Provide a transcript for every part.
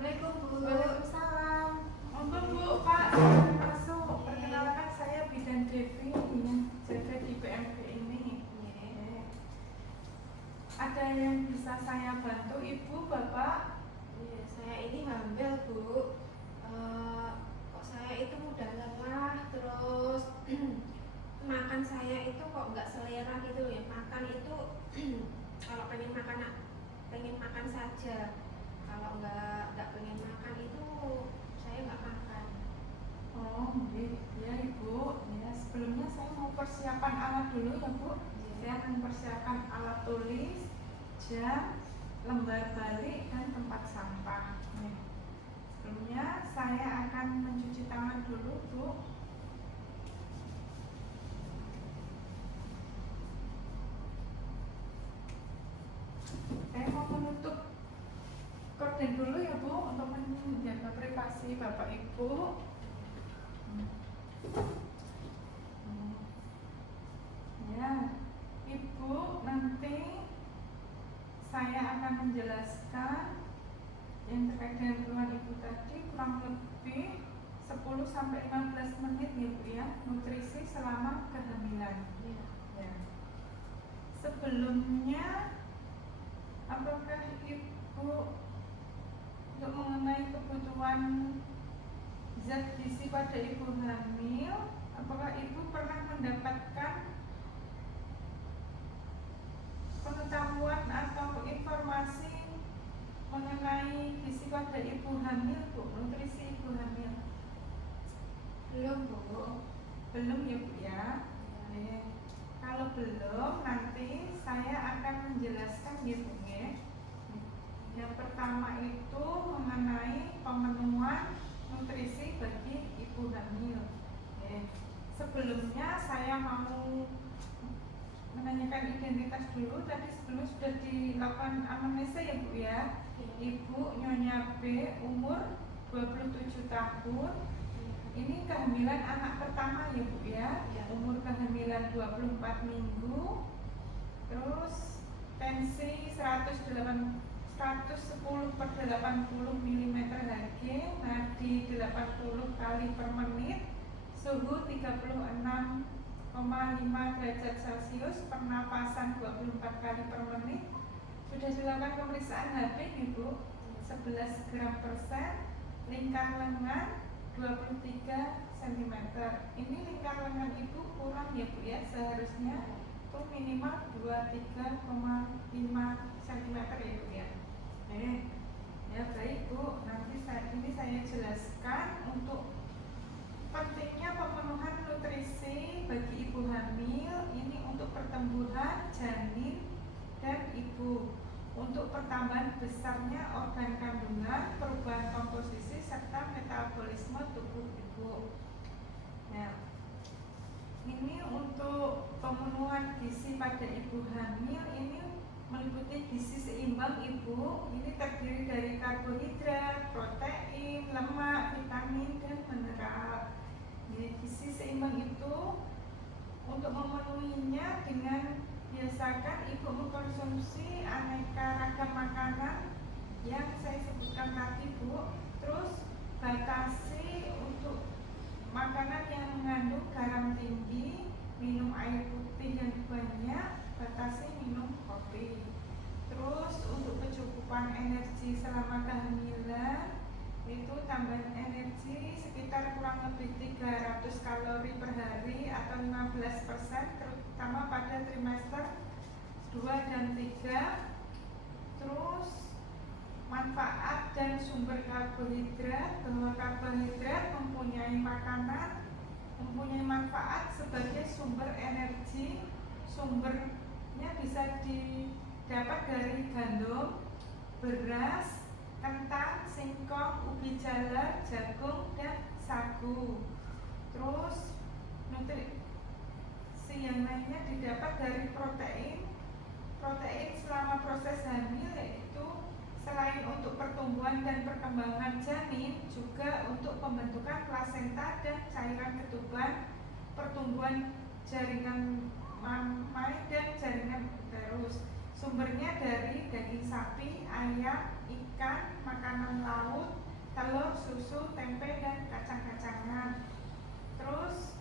Assalamualaikum Bu. Waalaikumsalam. Monggo Bu, Pak. Masuk. Perkenalkan saya Bidan Devi yang jaga di PMP ini. Ada yang bisa saya bantu Ibu, Bapak? Iya, saya ini hamil Bu. Kok saya itu mudah lelah, terus makan saya itu kok nggak selera gitu ya. Makan itu kalau pengen makan saja. Kalau nggak pengen makan itu saya nggak makan. Oh, ya Ibu. Ya, sebelumnya saya mau persiapan alat dulu ya Bu. Saya akan persiapkan alat tulis, jam, lembar balik, dan tempat sampah. Nih. Sebelumnya saya akan mencuci tangan dulu Bu. Saya mau menutup korden dulu ya Bu untuk menjaga privasi Bapak Ibu. Ya, Ibu, nanti saya akan menjelaskan yang terkait dengan keluhan Ibu tadi kurang lebih 10-15 menit ya Bu ya, nutrisi selama kehamilan. Ya. Sebelumnya, apakah Ibu untuk mengenai kebutuhan zat gizi pada ibu hamil, apakah Ibu pernah mendapatkan pengetahuan atau informasi mengenai gizi pada ibu hamil Bu, nutrisi ibu hamil? Belum Bu. Belum ya Bu ya. Kalau belum, nanti saya akan menjelaskan ya Bu ya. Yang pertama itu mengenai pemenuhan nutrisi bagi ibu hamil. Sebelumnya saya mau menanyakan identitas dulu. Tadi sebelumnya sudah dilakukan anamnesa ya Bu ya. Ibu Nyonya B, umur 27 tahun. Ini kehamilan anak pertama ya Bu ya. Umur kehamilan 24 minggu. Terus tensi 110/80 mm Hg, nadi 80 kali per menit, suhu 36,5 derajat Celcius, pernapasan 24 kali per menit. Sudah dilakukan pemeriksaan HB Ibu 11 gram per set, lingkar lengan 23 cm. Ini lingkar lengan Ibu kurang ya Bu ya, seharusnya itu minimal 23,5 cm ya Bu ya. Ya baik Bu, nanti saya jelaskan untuk pentingnya pemenuhan nutrisi bagi ibu hamil. Ini untuk pertumbuhan janin dan ibu, untuk pertambahan besarnya organ kandungan, perubahan komposisi serta metabolisme tubuh ibu. Nah, ini untuk pemenuhan gizi pada ibu hamil ini meliputi gizi seimbang ibu. Ini terdiri dari karbohidrat, protein, lemak, vitamin, dan mineral. Jadi gizi seimbang itu untuk memenuhinya dengan biasakan ibu mengkonsumsi aneka ragam makanan yang saya sebutkan tadi Bu. Terus batasi untuk makanan yang mengandung garam tinggi, minum air putih yang banyak, batasi minum kopi. Terus untuk kecukupan energi selama kehamilan itu tambahan energi sekitar kurang lebih 300 kalori per hari atau 15%, terutama pada trimester 2 dan 3. Terus manfaat dan sumber karbohidrat, bahwa karbohidrat mempunyai manfaat sebagai sumber energi. Sumbernya bisa didapat dari gandum, beras, kentang, singkong, ubi jalar, jagung, dan sagu. Terus nutrisi yang lainnya didapat dari protein selama proses hamil, yaitu selain untuk pertumbuhan dan perkembangan janin, juga untuk pembentukan plasenta dan cairan ketuban, pertumbuhan jaringan mamai dan jaringan uterus. Sumbernya dari daging sapi, ayam, ikan, makanan laut, telur, susu, tempe, dan kacang-kacangan. Terus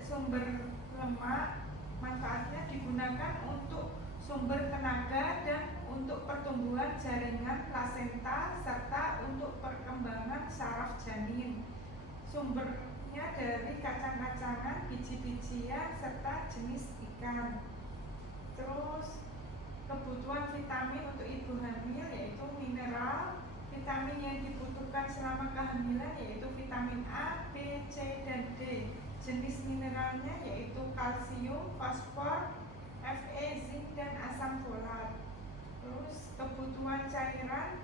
sumber lemak manfaatnya digunakan untuk sumber tenaga dan untuk pertumbuhan jaringan plasenta serta untuk perkembangan saraf janin. Sumbernya dari kacang-kacangan, biji-bijian, serta jenis ikan. Terus kebutuhan vitamin untuk ibu hamil yaitu mineral. Vitamin yang dibutuhkan selama kehamilan yaitu vitamin A, B, C, dan D. Jenis mineralnya yaitu kalsium, fosfor, Fe, zinc, dan asam folat. Terus kebutuhan cairan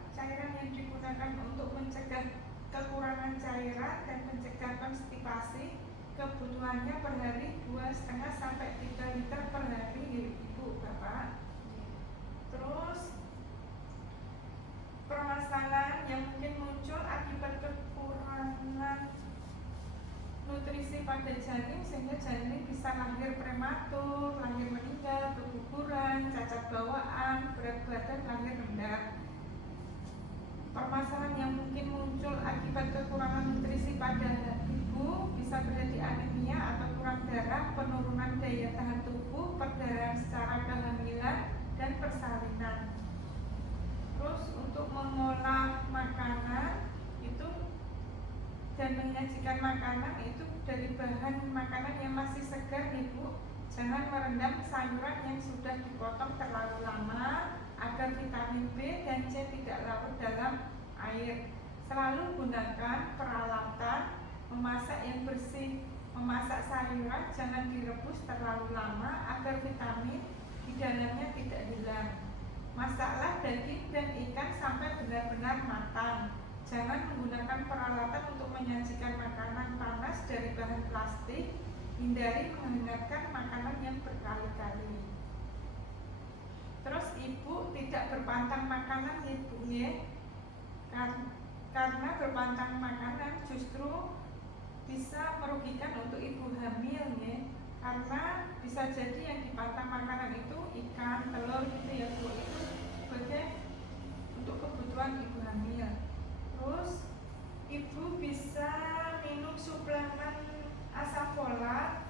yang digunakan untuk mencegah kekurangan cairan dan mencegah konstipasi. Kebutuhannya per hari 2,5 sampai 3 liter per hari, Ibu Bapak. Terus permasalahan yang mungkin muncul akibat kekurangan nutrisi pada janin sehingga janin bisa lahir prematur, lahir meninggal, keguguran, cacat bawaan, berat badan, lahir rendah. Permasalahan yang mungkin muncul akibat kekurangan nutrisi pada ibu bisa terjadi anemia atau kurang darah, penurunan daya tahan tubuh, perdarahan secara kehamilan, dan persalinan. Terus untuk mengolah makanan itu dan menyajikan makanan itu dari bahan makanan yang masih segar, Ibu. Jangan merendam sayuran yang sudah dipotong terlalu lama agar vitamin B dan C tidak larut dalam air. Selalu gunakan peralatan memasak yang bersih. Memasak sayuran jangan direbus terlalu lama agar vitamin di dalamnya tidak hilang. Masaklah daging dan ikan sampai benar-benar matang. Jangan menggunakan peralatan untuk menyajikan makanan panas dari bahan plastik. Hindari menghangatkan makanan yang berkali-kali. Terus ibu tidak berpantang makanan, Ibu ya. Karena berpantang makanan justru bisa merugikan untuk ibu hamil ya. Karena bisa jadi yang dipantang makanan itu ikan, telur gitu ya Bu, itu sebagai untuk kebutuhan ibu hamil. Terus ibu bisa minum suplemen asam folat,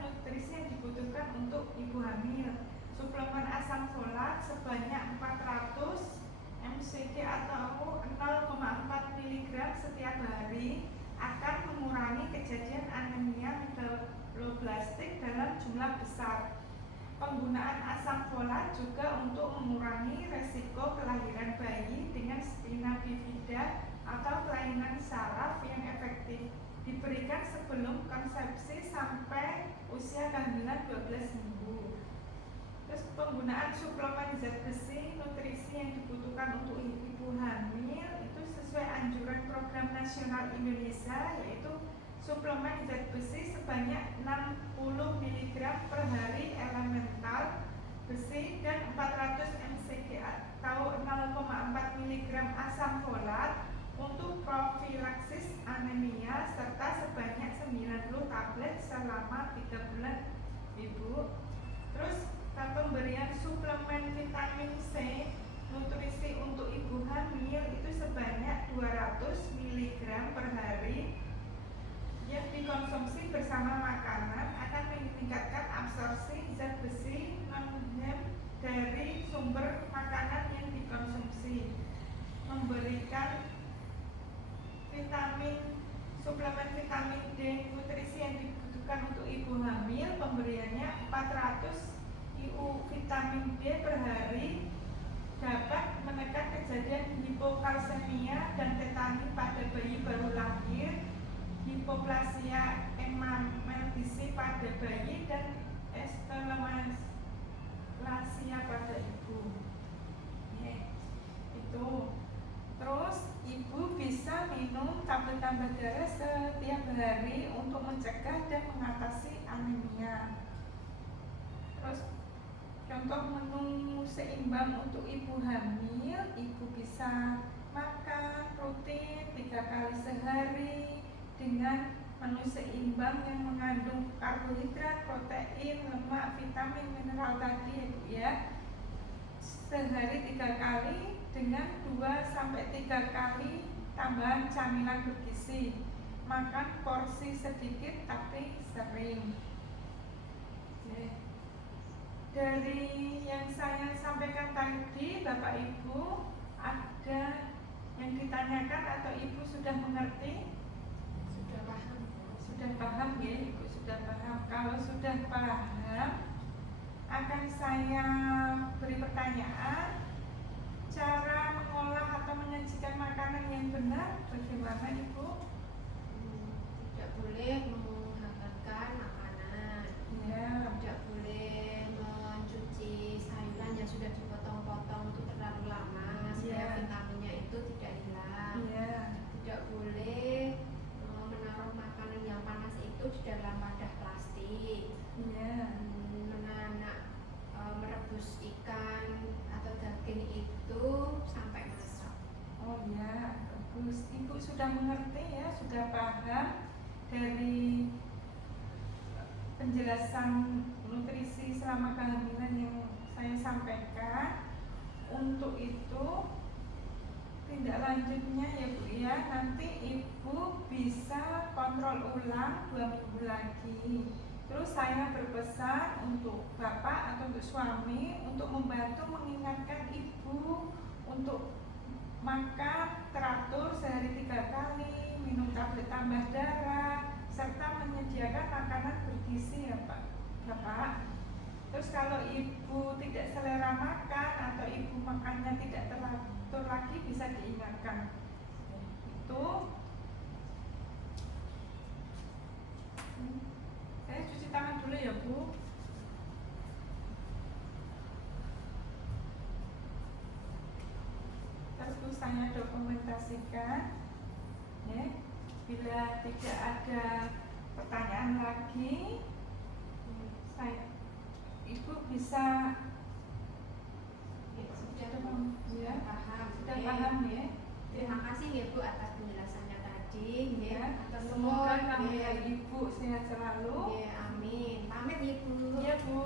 nutrisi yang dibutuhkan untuk ibu hamil. Suplemen asam folat sebanyak 400 mcg atau 0,4 mg setiap hari akan mengurangi kejadian anemia megaloblastik dalam jumlah besar. Penggunaan asam folat juga untuk mengurangi resiko kelahiran bayi dengan spina bifida atau kelainan saraf yang efektif. Diberikan sebelum konsepsi sampai usia kehamilan 12 minggu. Terus penggunaan suplemen zat besi, nutrisi yang dibutuhkan untuk ibu hamil itu sesuai anjuran Program Nasional Indonesia, yaitu suplemen zat besi sebanyak 60 mg per hari elemental besi dan 400 mcg atau 0,4 mg asam folat untuk profilaksis anemia serta sebanyak 90 tablet selama 3 bulan, Ibu. Terus pemberian suplemen vitamin C nutrisi untuk ibu hamil itu sebanyak 200 mg per hari yang dikonsumsi bersama makanan akan meningkatkan absorpsi zat besi non-HEM dari sumber makanan yang dikonsumsi. Memberikan suplemen vitamin D nutrisi yang dibutuhkan untuk ibu hamil, pemberiannya 400 IU vitamin D per hari dapat menekan kejadian hipokalsemia dan tetani pada bayi baru lahir, hipoplasia hemoglobin pada bayi, dan estelomalacia pada ibu. Itu. Terus ibu bisa minum tablet tambah darah setiap hari untuk mencegah dan mengatasi anemia. Terus contoh menu seimbang untuk ibu hamil, ibu bisa makan rutin 3 kali sehari dengan menu seimbang yang mengandung karbohidrat, protein, lemak, vitamin, mineral tadi ya Bu ya. Sehari 3 kali dengan 2-3 kali tambahan camilan bergizi. Makan porsi sedikit tapi sering. Dari yang saya sampaikan tadi Bapak Ibu, ada yang ditanyakan atau Ibu sudah mengerti? Sudah paham. Sudah paham ya, Ibu sudah paham. Kalau sudah paham, akan saya beri pertanyaan. Cara mengolah atau menyajikan makanan yang benar bagaimana Ibu? Tidak boleh menghangatkan makanan. Ya. Tidak boleh mencuci sayuran yang sudah dipotong-potong itu terlalu lama supaya vitaminnya itu tidak hilang. Ya. Tidak boleh menaruh makanan yang panas itu di dalam wadah plastik. Ya. Merebus ikan atau daging itu sampai masak. Oh ya, bagus. Ibu sudah mengerti ya, sudah paham dari penjelasan nutrisi selama kehamilan yang saya sampaikan. Untuk itu tindak lanjutnya ya Bu ya, nanti Ibu bisa kontrol ulang 2 minggu lagi. Terus saya berpesan untuk Bapak atau untuk suami untuk membantu mengingatkan Ibu untuk makan teratur sehari 3 kali, minum tablet tambah darah, serta menyediakan makanan bergizi ya Pak, Bapak. Terus kalau Ibu tidak selera makan atau Ibu makannya tidak teratur lagi bisa diingatkan. Itu. Saya cuci tangan dulu ya Bu. Terus saya dokumentasikan ya. Bila tidak ada pertanyaan lagi, Ibu bisa Sudah ya, paham. sudah paham ya. Terima kasih ya Bu atas penjelasannya tadi. Ya, Atur semoga nuwun, kehamilan ya. Ibu sehat selalu. Ya, amin. Pamit ya Bu. Ya Bu.